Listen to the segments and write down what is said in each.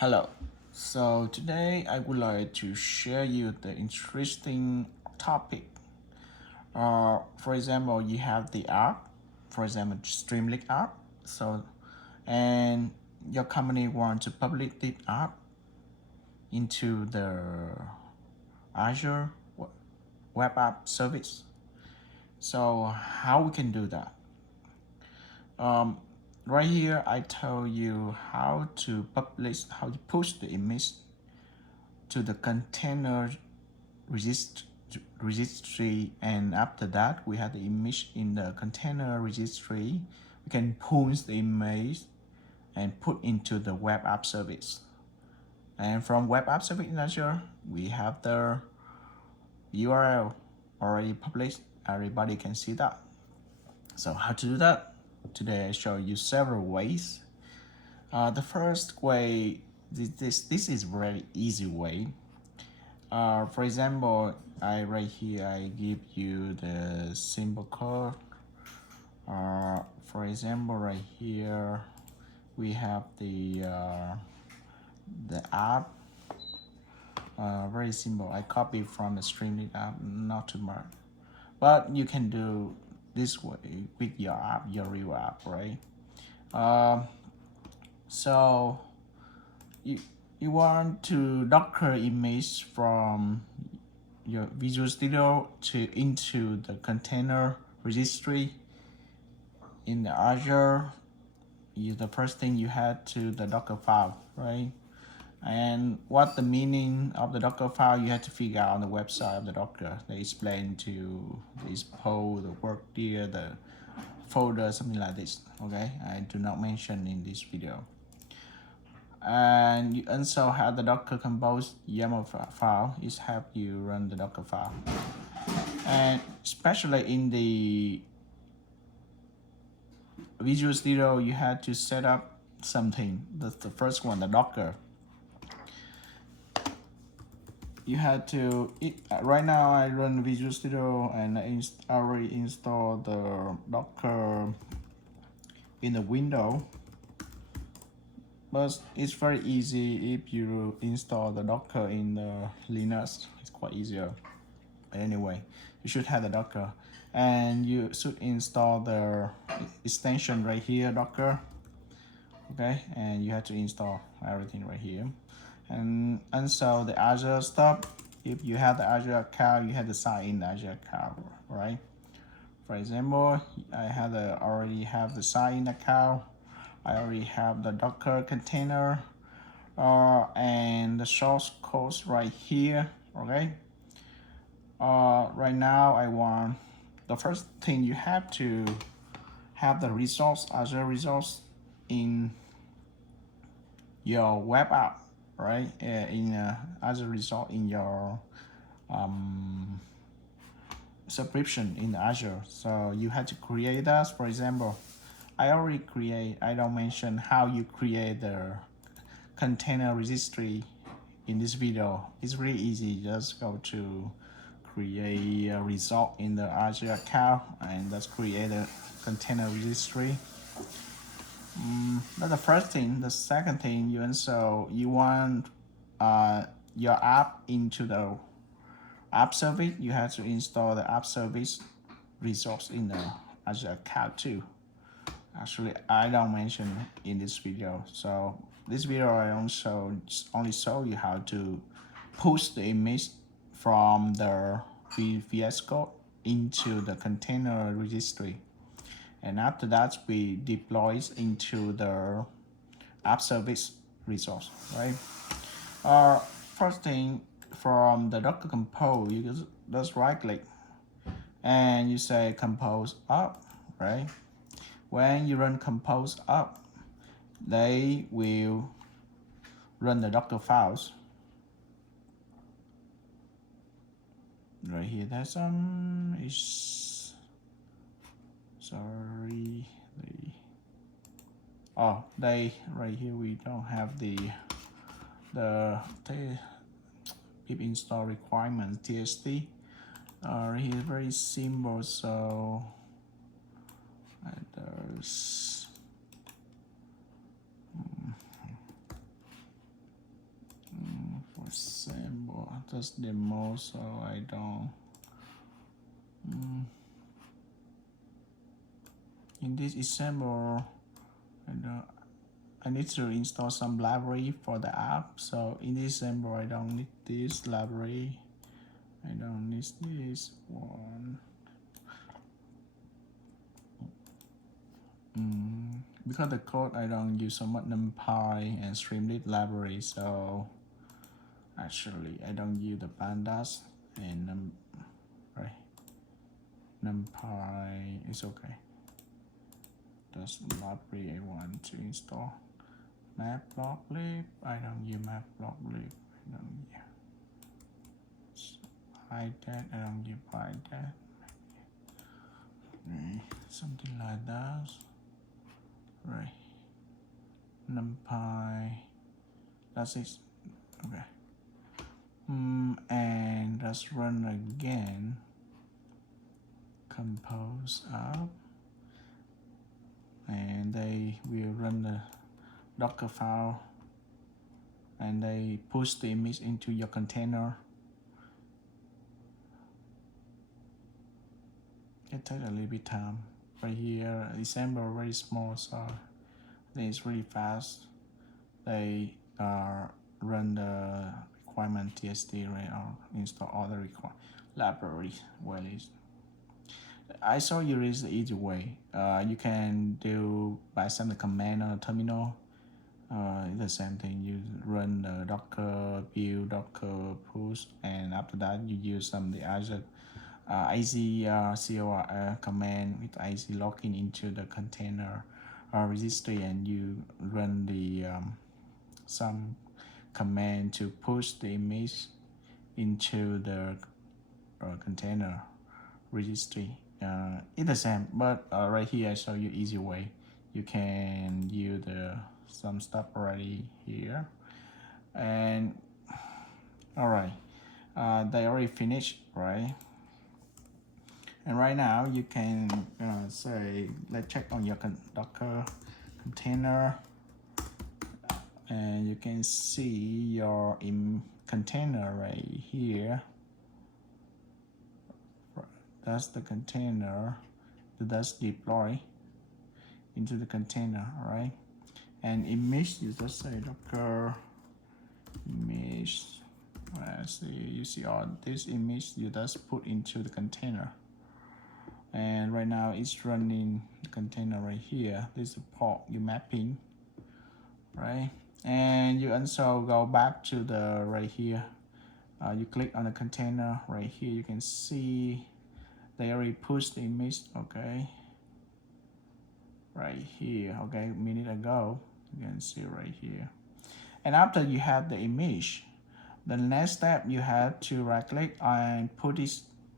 Hello. So today I would like to share you the interesting topic. For example, you have the app, for example, streamlit app. And your company want to publish the app into the Azure web app service. So how we can do that? Um, right here, I tell you how to push the image to the container registry, and after that we have the image in the container registry. We can pull the image and put into the web app service, and from web app service in Azure we have the URL already published. Everybody can see that. So how to do that? Today I show you several ways. The first way, this is very easy way. For example, right here I give you the simple code. For example, right here we have the app. Very simple. I copy from the Streamlit app, not too much, but you can do this way with your app, your real app, right? So you want to Docker image from your Visual Studio into the container registry in the Azure. The first thing you had to the Docker file, right? And what the meaning of the Docker file, you had to figure out on the website of the Docker. They explain to this poll, the work there, the folder, something like this. Okay, I do not mention in this video. And you also have the Docker Compose YAML file. Is help you run the Docker file, and especially in the Visual Studio, you had to set up something. That's the first one, the Docker. You had to right now I run Visual Studio and I already installed the Docker in the window, but it's very easy if you install the Docker in the Linux. It's quite easier. Anyway, you should have the Docker, and you should install the extension right here, Docker. Okay, and you have to install everything right here, and so the Azure stuff. If you have the Azure account, you have to sign in the Azure account, right? For example, I already have the sign in account. I already have the Docker container, and the source code right here. Okay. Right now I want the first thing you have to have the resource, Azure resource in your web app, right? In Azure resource in your subscription in Azure. So you have to create that. For example, I already create. I don't mention how you create the container registry in this video. It's really easy. Just go to create a result in the Azure account and let's create a container registry. That's the first thing. The second thing, you want your app into the app service. You have to install the app service resource in the Azure account too. Actually, I don't mention in this video. So this video I only show you how to push the image from the VScode into the container registry, and after that we deploy it into the app service resource, right? First thing, from the Docker Compose, you just right click and you say compose up, right? When you run compose up, they will run the Docker files. Right here, there's some is sorry. They right here we don't have the pip install requirements TST. Right here very simple. So there's Assemble, just demo, so I don't. In this example, I need to install some library for the app. So in this example, I don't need this library. I don't need this one. Because the code, I don't use so much NumPy and streamlit library, so actually I don't use the pandas and NumPy is okay. That's the library I want to install. Matplotlib, I don't use Matplotlib. I don't use PyDat, I don't use PyDat. Something like that. Right. NumPy. That's it. Okay. And let's run again. Compose up. And they will run the Docker file. And they push the image into your container. It takes a little bit time. Right here, example very small, so I think it's really fast. They run the requirement TSD, right, or install all the libraries. Well, I saw you is the easy way. You can do by sending the command on the terminal. It's the same thing. You run the Docker build, Docker push, and after that you use some the Azure AZCOR command with AZ login into the container registry, and you run the some command to push the image into the container registry. It's the same, but right here I show you easy way. You can use some stuff already here, and all right, they already finished, right? And right now you can say, let's check on your Docker container, and you can see your container right here. That's the container that's deploy into the container, right? And image, you just say Docker image. See, you see all this image you just put into the container. And right now it's running the container right here. This is the port you mapping, right? And you also go back to the right here. You click on the container right here. You can see they already pushed the image, okay? Right here, okay, a minute ago. You can see right here. And after you have the image, the next step you have to right click and put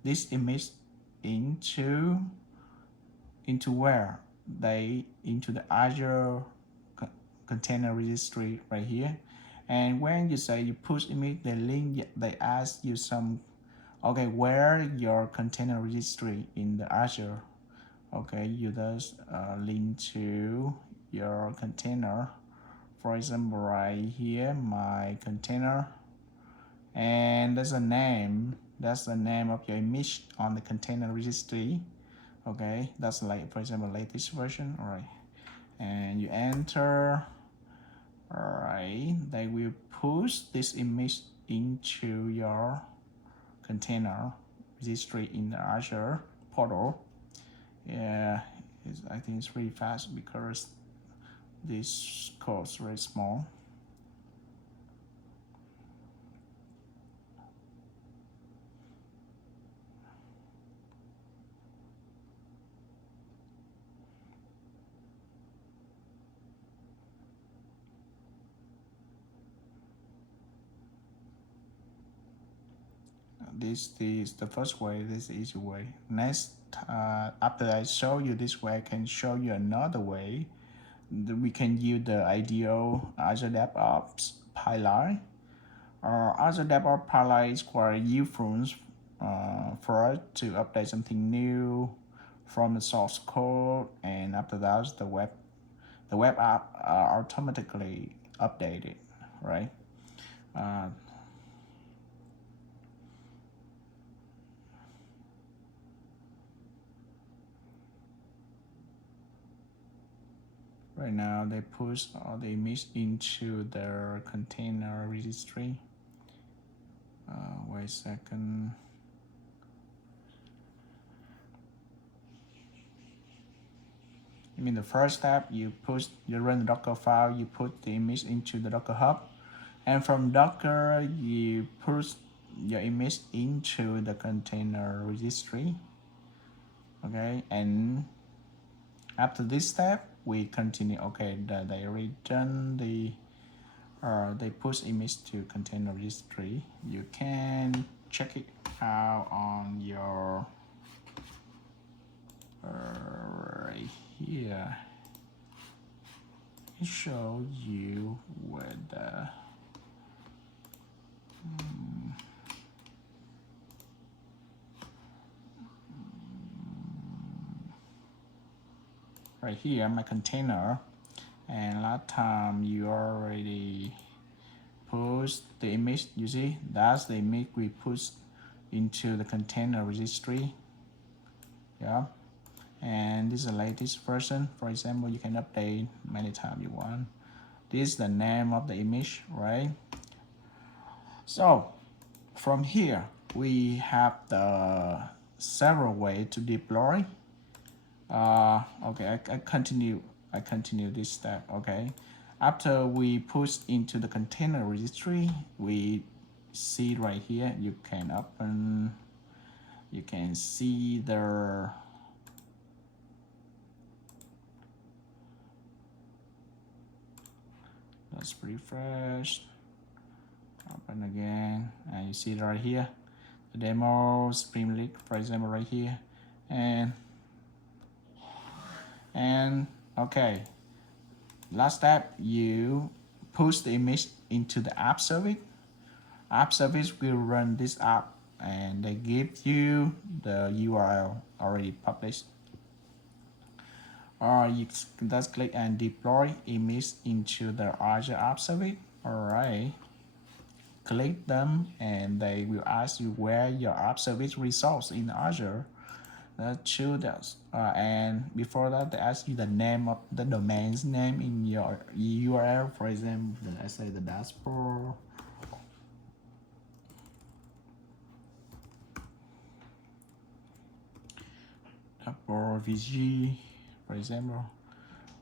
this image into where? Into the Azure container registry right here. And when you say you push image, the link, they ask you some, okay, where your container registry in the Azure. Okay, you just link to your container. For example, right here, my container, and there's a name. That's the name of your image on the container registry. Okay, that's like, for example, latest version. All right, and you enter. All right, they will push this image into your container registry in the Azure portal. Yeah, I think it's really fast because this code is very small. This is the first way. This is the easy way. Next, after I show you this way, I can show you another way. We can use the IDO Azure DevOps pipeline. Azure DevOps pipeline is quite useful for us to update something new from the source code, and after that, the web app automatically updated, right? Right now they push all the image into the container registry. Wait a second. I mean, the first step, you run the Docker file, you put the image into the Docker Hub, and from Docker, you push your image into the container registry. Okay, and after this step, we continue. Okay, they return they push image to container registry. You can check it out on your right here. It show you where the right here my container, and last time you already pushed the image. You see, that's the image we pushed into the container registry. Yeah, and this is the latest version. For example, you can update many times you want. This is the name of the image, right? So from here we have the several ways to deploy. Okay, I continue this step. Okay, after we push into the container registry, we see right here, you can open, you can see the let's refresh, open again, and you see right here the demo streamlit, for example, right here, and okay, last step, you push the image into the app service. App service will run this app, and they give you the URL already published. Or you can just click and deploy image into the Azure app service. Alright, click them and they will ask you where your app service resource in Azure. Choose that, and before that they ask you the name of the domain's name in your URL. For example, let's say the dashboard. Or VG, for example,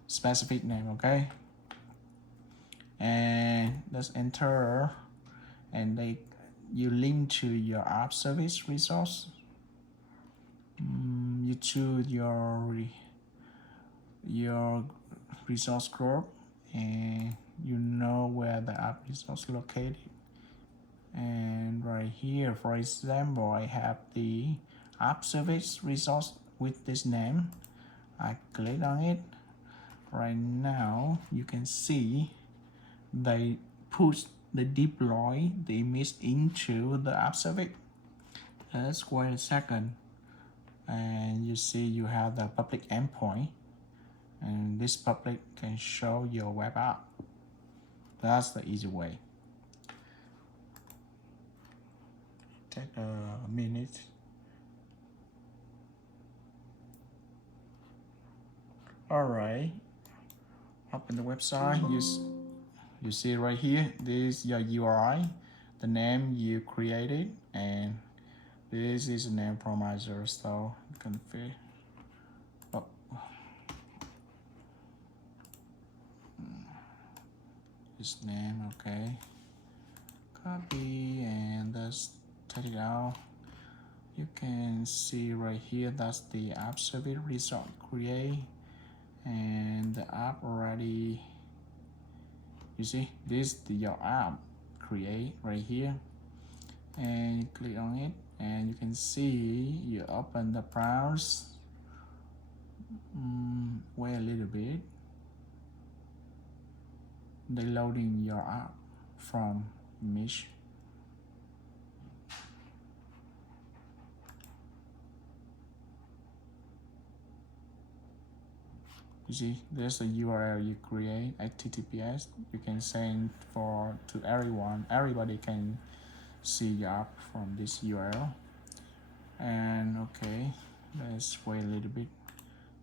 specific name. Okay, and let's enter, and you link to your app service resource. You choose your resource group, and you know where the app resource located. And right here, for example, I have the app service resource with this name. I click on it. Right now you can see they deploy the image into the app service. Let's wait a second, and you see you have the public endpoint, and this public can show your web app. That's the easy way. Take a minute. Alright, open the website. You see right here, this is your URI, the name you created, and this is the name from Azure, so config. Oh. This name, okay. Copy and let's take it out. You can see right here, that's the app service result create, and the app already. You see, this is your app create right here, and you click on it, and you can see you open the browse. Wait a little bit. They're loading your app from image. You see, there's a URL you create, HTTPS. You can send to everyone. Everybody can see your app from this URL. And okay, let's wait a little bit.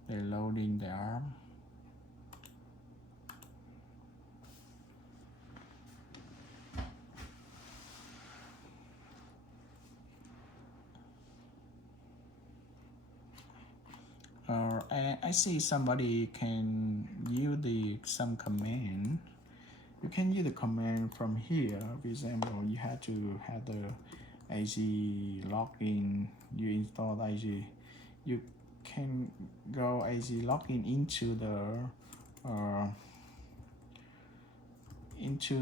They're loading the app. And I see somebody can use some command. You can use the command from here. For example, you have to have the Azure login. You install the Azure. You can go Azure login into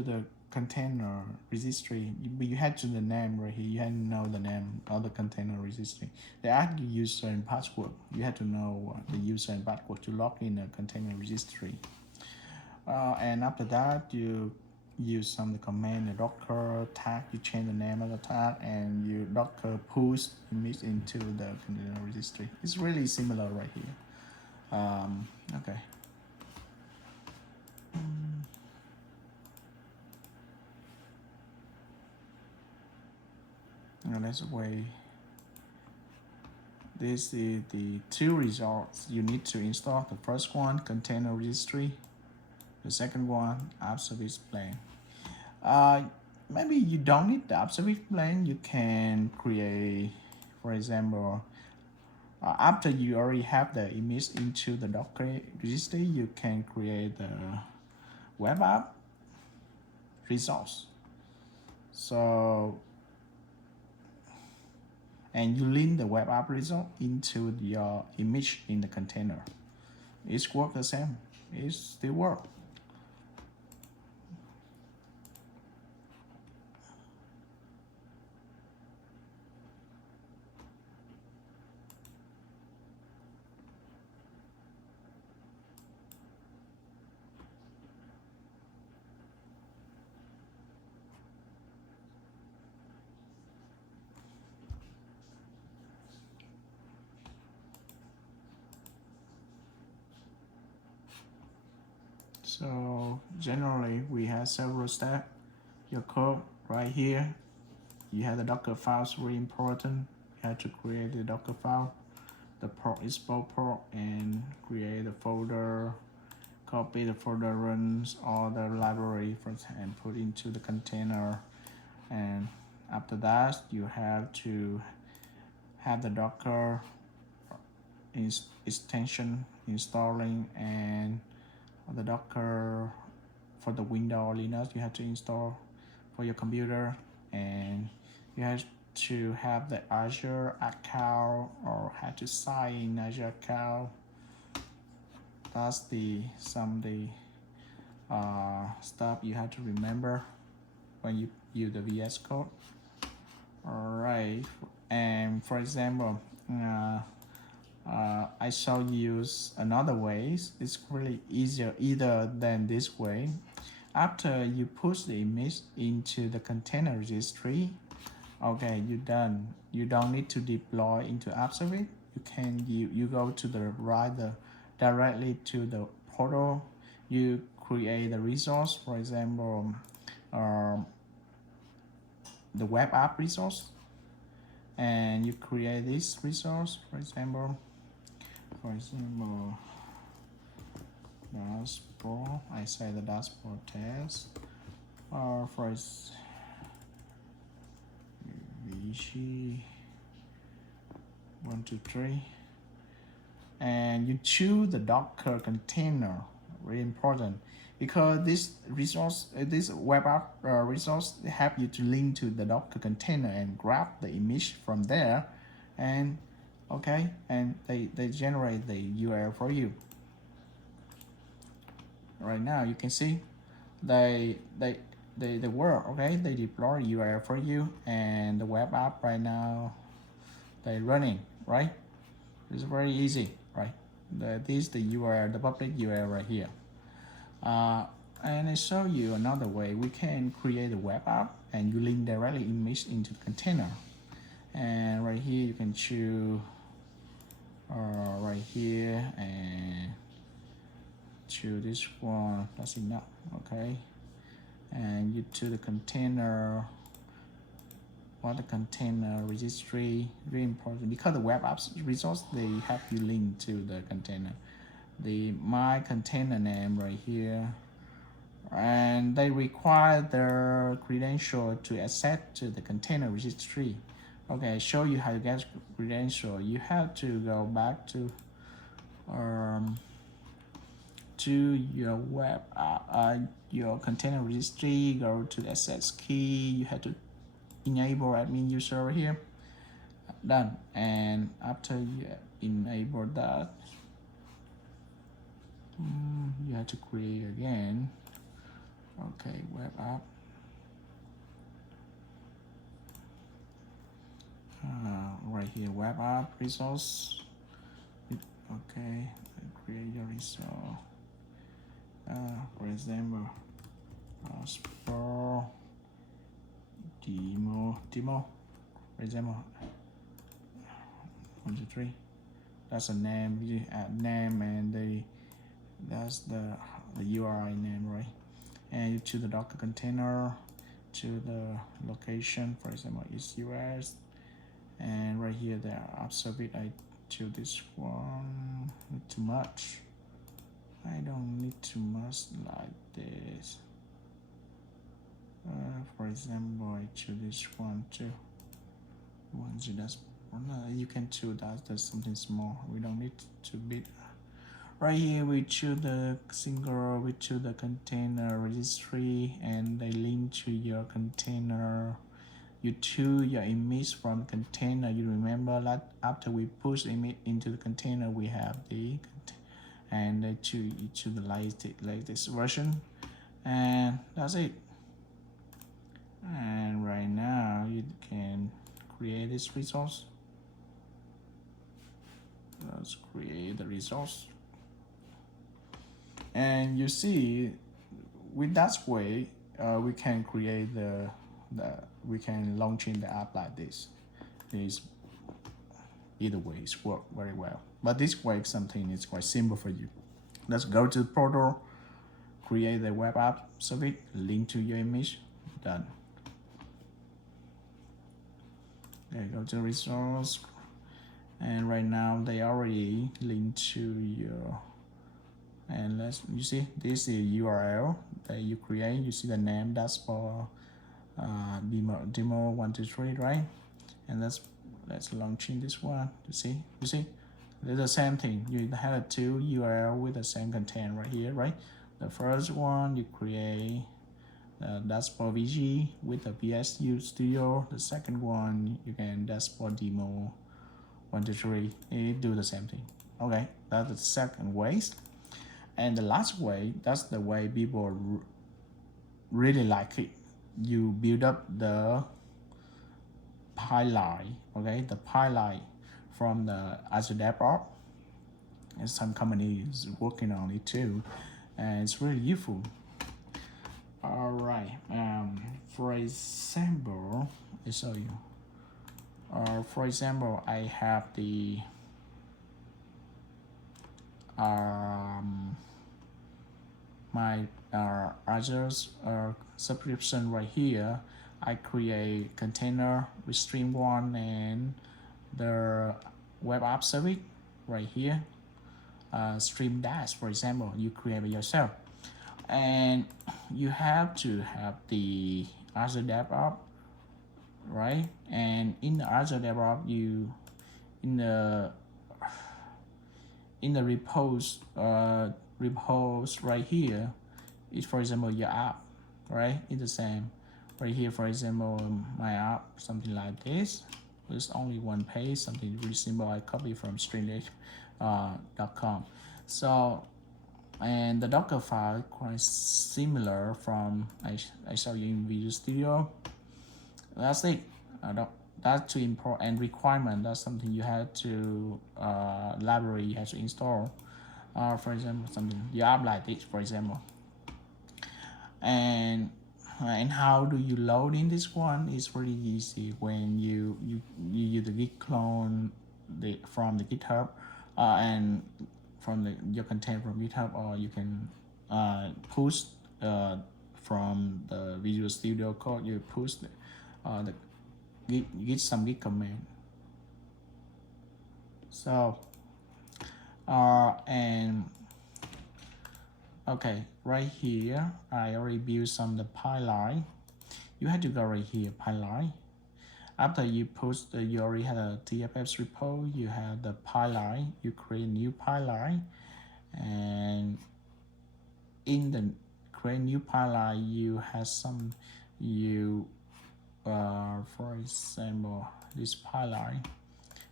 the container registry, but you had to the name right here. You had to know the name of the container registry. They ask you user and password. You had to know the user and password to log in a container registry. And after that, you use some command, the docker tag. You change the name of the tag, and you docker push image into the container registry. It's really similar right here. Okay. Now let's way. This is the two results you need to install. The first one, container registry. The second one, app service plan. Maybe you don't need the app service plan. You can create, for example, after you already have the image into the Docker registry, you can create the WebApp resource. So, and you link the WebApp result into your image in the container. It's work the same. It still work. So generally we have several steps. Your code right here. You have the Docker files, really important. You have to create the Docker file, the port export port, and create the folder, copy the folder runs all the library and put into the container. And after that, you have to have the Docker extension installing, and the Docker for the Windows or Linux you have to install for your computer, and you have to have the Azure account or have to sign in Azure account. That's some stuff you have to remember when you use the VScode. Alright, and for example, I shall use another way. It's really easier either than this way. After you push the image into the container registry, okay, you're done. You don't need to deploy into app service. You go to the right directly to the portal. You create the resource, for example, the web app resource, and you create this resource, for example, dashboard. I say the dashboard test, or for VG 1, 2, 3, and you choose the Docker container. Really important, because this resource, this web app resource, help you to link to the Docker container and grab the image from there, and okay, and they generate the URL for you. Right now you can see they work. Okay, they deploy URL for you, and the web app right now they running, right? It's very easy, right? This is the URL, the public URL right here. And I show you another way. We can create a web app and you link directly image into the container. And right here you can choose right here and choose this one. That's enough. Okay, and you to the container. What the container registry, really important, because the web apps resource they have you link to the container. My container name right here, and they require their credential to access to the container registry. Okay, show you how to get credential. You have to go back to to your web your container registry, go to the access key. You have to enable admin user over here. Done. And after you enable that, you have to create again. Okay, web app. Right here, web app resource. Okay, create your resource. For example, for demo. For example, 1, 2, 3. That's a name. You add name and that's the URI name, right? And you choose the Docker container, to the location. For example, it's US. And right here, the app service. I choose this one. Not too much. I don't need too much like this. For example, I choose this one too. You can choose that. There's something small. We don't need too big. Right here, we choose the single. We choose the container registry, and they link to your container. You choose your image from container. You remember that after we push image into the container, we have the and they choose the latest version, and that's it. And right now you can create this resource. Let's create the resource, and you see with that way we can create we can launch in the app like this. Either way it's work very well, but this way something is quite simple for you. Let's go to the portal, create the web app service, link to your image. Done. Okay, go to resource, and right now they already linked to your, and you see this is URL that you create. You see the name, that's for demo 1, 2, 3, right? And let's launch in this one. You see they're the same thing. You have two URL with the same content right here, right? The first one you create that's for VG with the VSU Studio. The second one you can that's for demo 1, 2, 3. It do the same thing. Okay, that's the second way. And the last way, that's the way people really like it. You build up the pipeline, okay, the pipeline from the Azure DevOps, and some companies working on it too, and it's really useful. All right, for example, I show you. For example, I have the my Azure's subscription right here. I create container with stream 1 and the web app service right here. Stream dash, for example, you create it yourself, and you have to have the Azure DevOps, right? And in the Azure DevOps, you in the repos right here is, for example, your app, right? It's the same right here. For example, my app, something like this. There's only one page, something really simple. I copy from streamlit.com. So, and the Docker file quite similar from I show you in Visual Studio. That's it. That's to import and requirement. That's something you have to library you have to install. For example, something you app like this, for example. And how do you load in this one? It's really easy when you use the git clone from the GitHub and from your content from GitHub, or you can push from the Visual Studio Code. You push you get some git command. So and okay, right here I already built some the pipeline. You have to go right here, pipeline, After you post, you already had a TFS repo, you have the pipeline, you create a new pipeline, and in the create new pipeline, you have some, for example, this pipeline,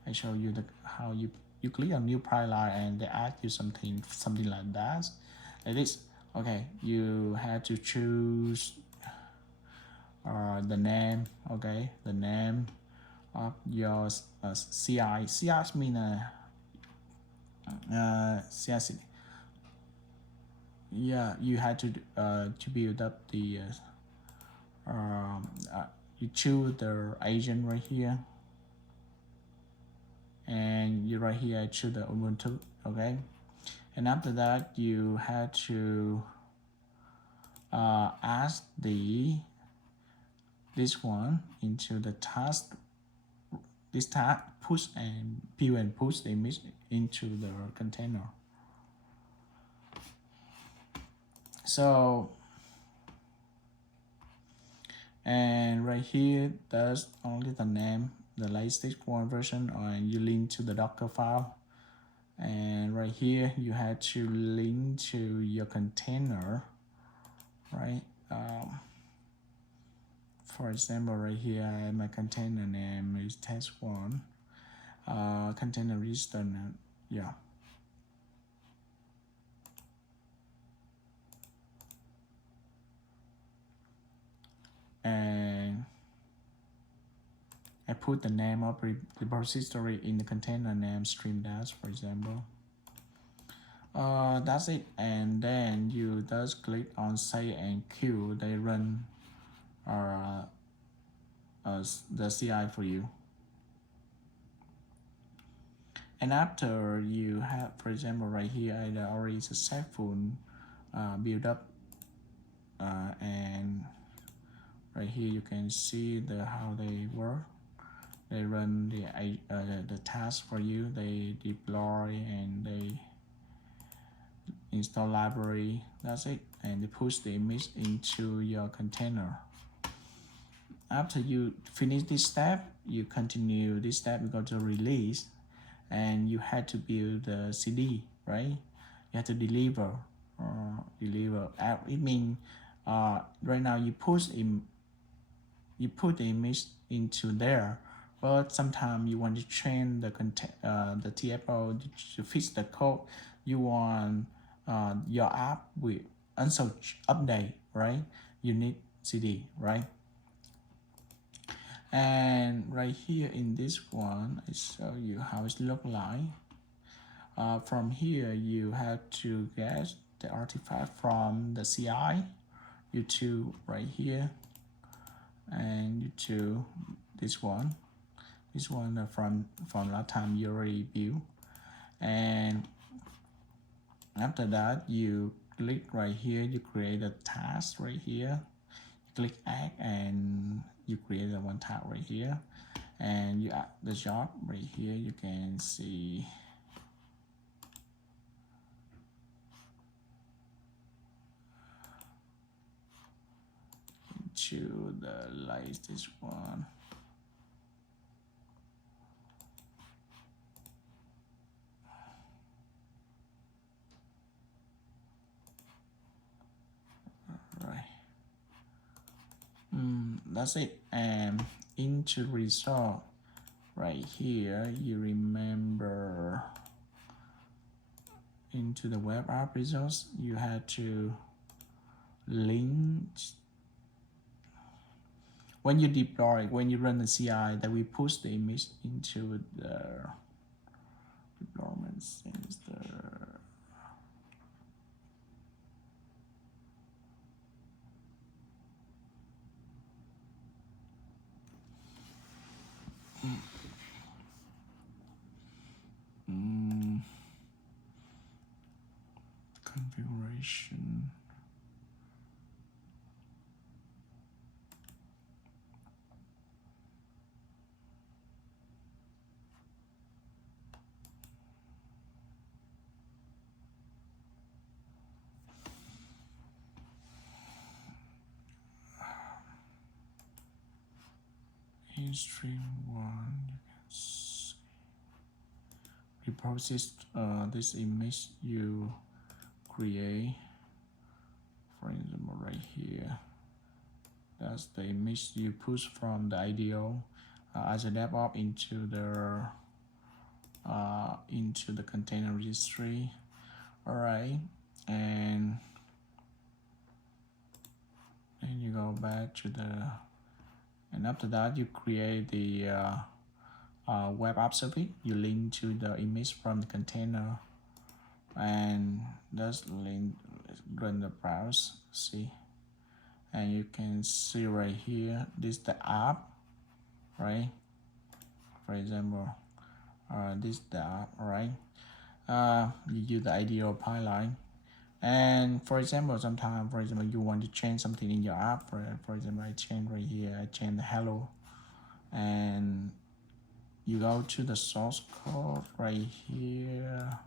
I show you how you click on new pipeline and they ask you something like that. Like this. Okay, you have to choose the name. Okay, the name of your CI. CI mean CI. Yeah, you had to build up the you choose the agent right here, and you right here choose the Ubuntu. Okay, and after that you had to add this one into the task. This task push and build and push the image into the container. So, and right here there's only the name, the latest one version, and you link to the Docker file. And right here you have to link to your container, right? For example, right here my container name is test1, container register, yeah. And I put the name of the repository in the container name streamlit, for example. That's it. And then you just click on save and queue. They run the CI for you. And after you have, for example, right here, I already successful build up, and right here you can see how they work. They run the task for you. They deploy and they install library. That's it. And they push the image into your container. After you finish this step, you continue this step. You go to release, and you had to build the CD, right? You have to deliver. It means right now you put the image into there, but sometimes you want to change the TFO to fix the code. You want your app will also update, right? You need CD, right? And right here in this one, I show you how it look like. From here, you have to get the artifact from the CI. You choose right here, and you choose this one. This one from last time you already built. And after that, you click right here. You create a task right here. You click add, and you create a one task right here. And you add the job right here. You can see to the latest one. Right. That's it. And into result right here, you remember into the web app results, you had to link when you deploy, when you run the CI, that we push the image into the deployment since configuration. stream one, you can see, reprocess this image you create. For example, right here, that's the image you push from the IDO Azure DevOps into the container registry. All right, and then you go back to and after that you create the web app service. You link to the image from the container, and just link, run the browse, see, and you can see right here, this is the app, right? For example, this is the app, right? You use the IDO pipeline, and for example, sometimes, for example, you want to change something in your app. For example, I change right here, I change the hello, and you go to the source code right here.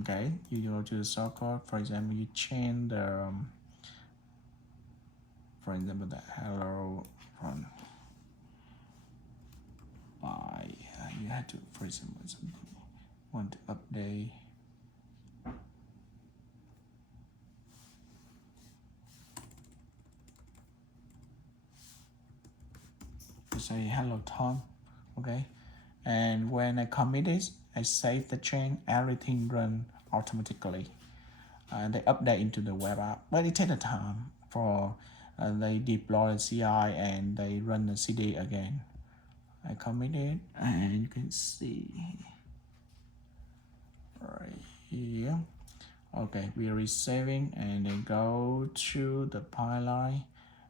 Okay, you go to the source code. For example, you change the for example, the hello from by you have to, for example, something want to update. You say hello Tom, okay, and when I commit it, I save the change, everything run automatically. They update into the web app, but it takes a time for they deploy the CI and they run the CD again. I commit it, and you can see right here. Okay, we are resaving, and then go to the pipeline,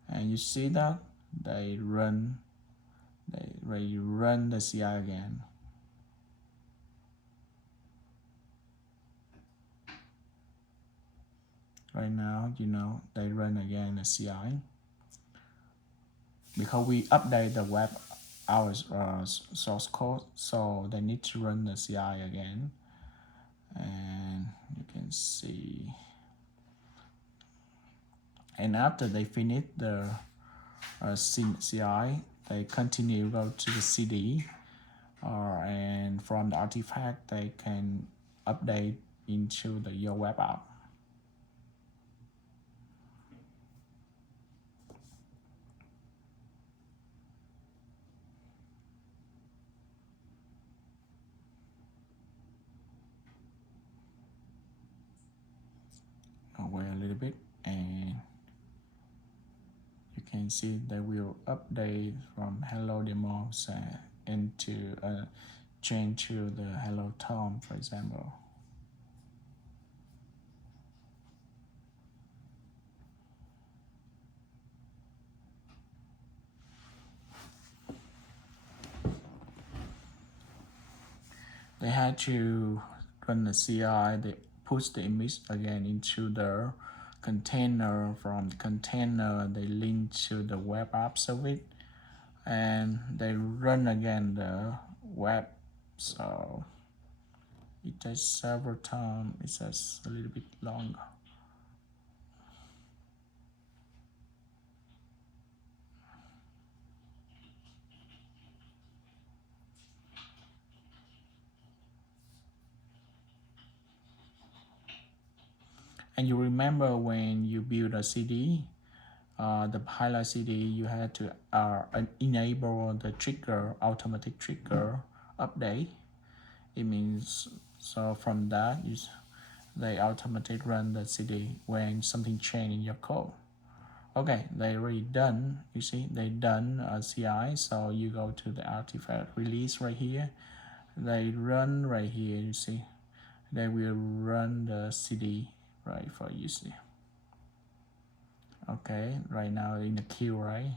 and you see that they run the CI again. Right now, they run again the CI because we update the web our source code, so they need to run the CI again. And you can see, and after they finish the CI, they continue go to the CD, and from the artifact they can update into your web app. I'll wait a little bit, and you can see they will update from hello demo into change to the hello Tom, for example. They had to run the CI, they push the image again into the container. From the container, they link to the web app service, and they run again the web. So it takes several times, it says a little bit longer. And you remember when you build a CD, the highlight CD, you had to enable the trigger, automatic trigger update. It means, so from that, they automatically run the CD when something changed in your code. Okay, they already done, you see, they done CI, so you go to the artifact release right here. They run right here, you see. They will run the CD right for you, see. Okay, right now in the queue, right?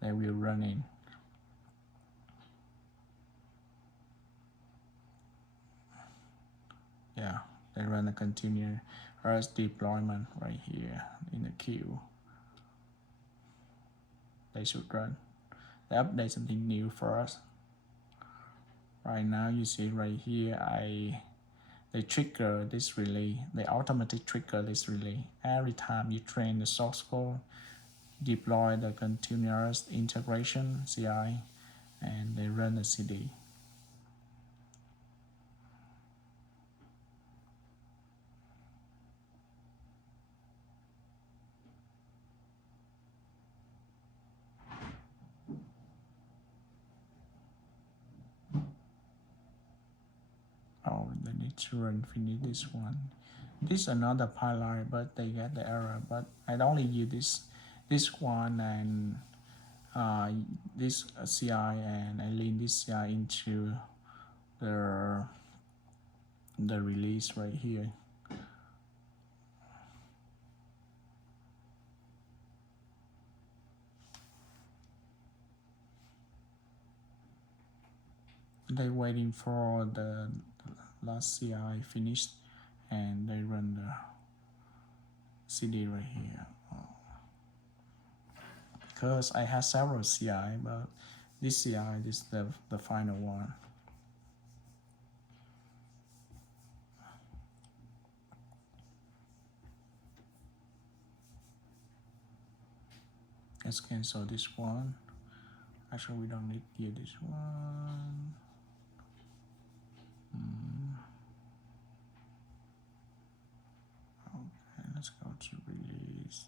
They will run in. Yeah, they run a continuous deployment right here in the queue. They should run. They update something new for us. Right now, you see right here, they trigger this relay. They automatically trigger this relay every time you train the source code. deploy the continuous integration CI, and they run the CD. Oh, they need to run finish this one. This is another pipeline, but they get the error. But I only use this one and this CI, and I link this CI into the release right here. They waiting for the last CI finished, and they run the CD right here. Because I have several CI, but this CI is the final one. Let's cancel this one. Actually, we don't need here this one. Okay, let's go to release.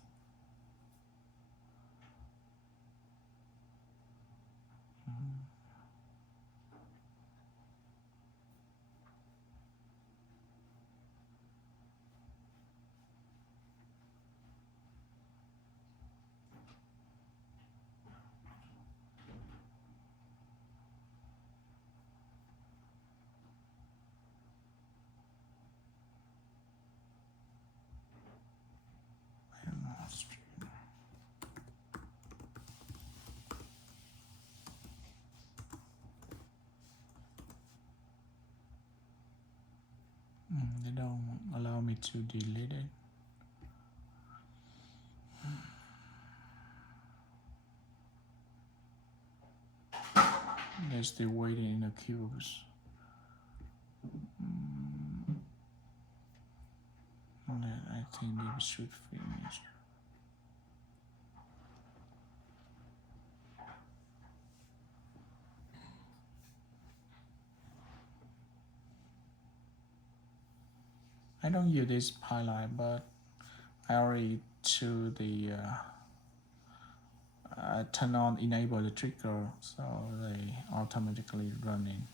They don't allow me to delete it. They're still waiting in the queues. I think they should finish. I don't use this pipeline, but I already to the turn on enable the trigger, so they automatically running.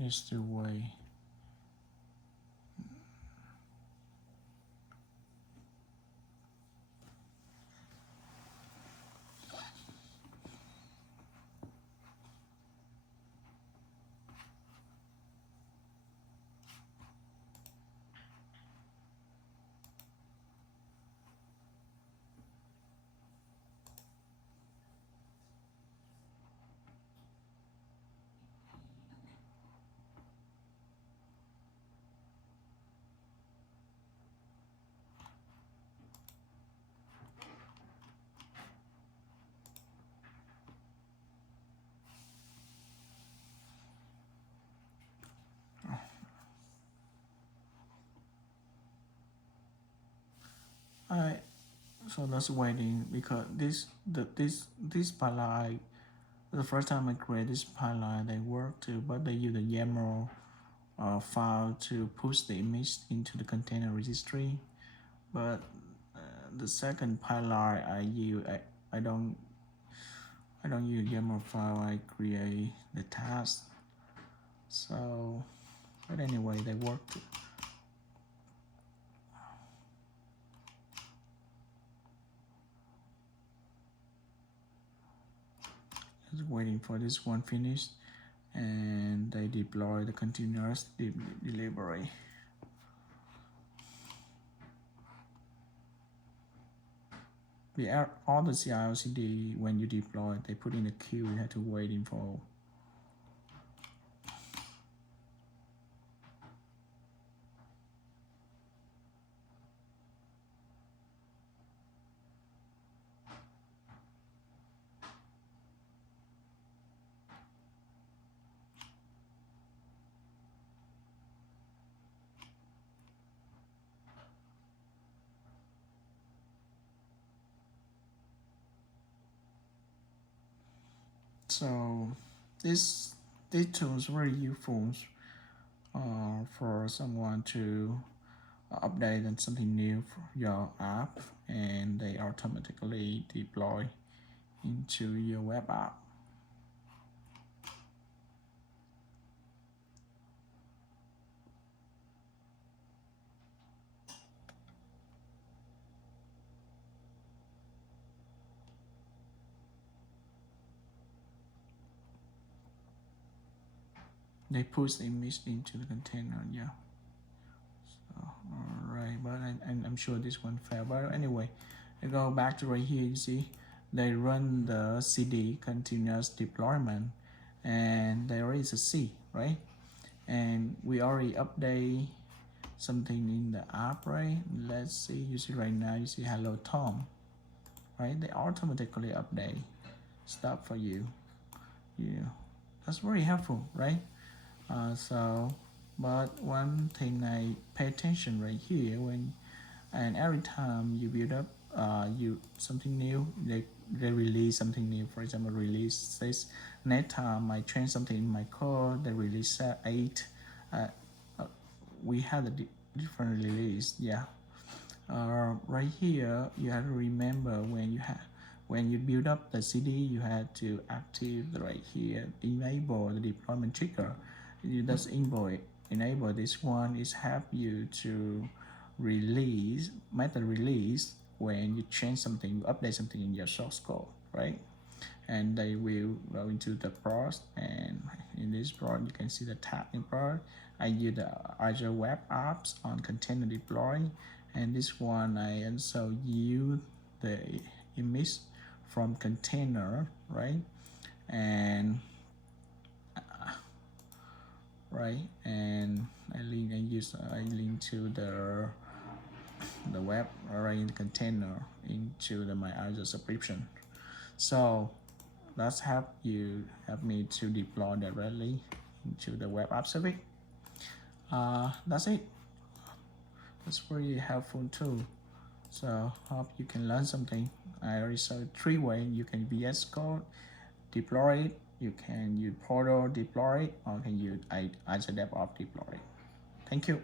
It's the way. So that's waiting because this pipeline, the first time I create this pipeline, they work too, but they use the YAML file to push the image into the container registry. But the second pipeline I use, I don't use YAML file. I create the task. So, but anyway, they work too. Just waiting for this one finished, and they deploy the continuous delivery. All the CI/CD when you deploy, they put in a queue. You have to waiting for. So this tool is very useful for someone to update and something new for your app, and they automatically deploy into your web app. They push the image into the container, yeah. So, all right, but I'm sure this one failed. But anyway, I go back to right here. You see, they run the CD continuous deployment, and there is a C, right? And we already update something in the app, right? Let's see. You see right now. You see Hello Tom, right? They automatically update stuff for you. Yeah, that's very helpful, right? But one thing I pay attention right here and every time you build up you something new, they release something new. For example, release this next time I change something in my code, they release 8. Uh, we had a different release, yeah. Right here you have to remember when you build up the CD, you had to active right here, enable the deployment trigger. You just enable this one is help you to release method release when you change something, you update something in your source code, right? And they will go into the prod, and in this prod you can see the tab in prod. I use the Azure WebApps on container deploy, and this one I also use the image from container, right? And and I link to the web right in the container into my Azure subscription. So that's help me to deploy directly into the web app service. That's it. That's very helpful too. So hope you can learn something. I already saw 3 ways you can VScode deploy it, you can use Portal deploy it, or can use Azure DevOps deploy it. Thank you.